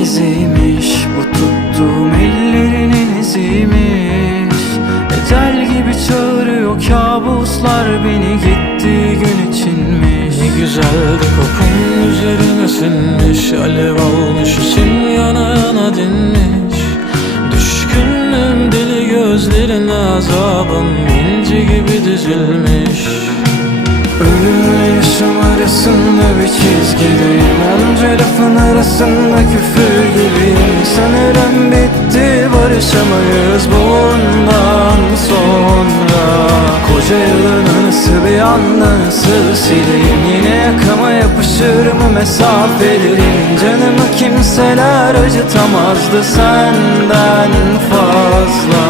ayak Bu tuttuğum ellerinin iziymiş Ecel gibi çağırıyor kabuslar beni gitti gün içinmiş. Ne güzeldi kokun üzerine sinmiş Alev almış için yana yana dinmiş. Düşkünüm deli gözlerine azabım inci gibi dizilmiş. Ölümle arasında bir çizgideyim Onca lafın arasında küfür gibiyim Sanırım bitti barışamayız bundan sonra. Koca yılın anısı bir anda nasıl sileyim? Yine yakama yapışır mı? Mesafelerin Canımı kimseler acıtamazdı senden fazla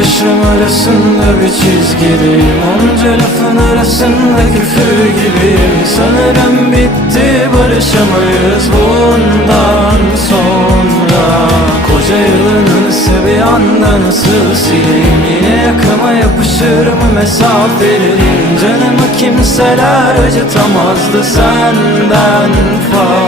Yaşam arasında bir çizgideyim. Onca lafın arasında küfür gibiyim. Sanırım bitti barışamayız bundan sonra. Koca yılın anısı bir anda nasıl sileyim? Yine yakama yapışır mı mesafelerin Canımı kimseler acıtamazdı senden fazla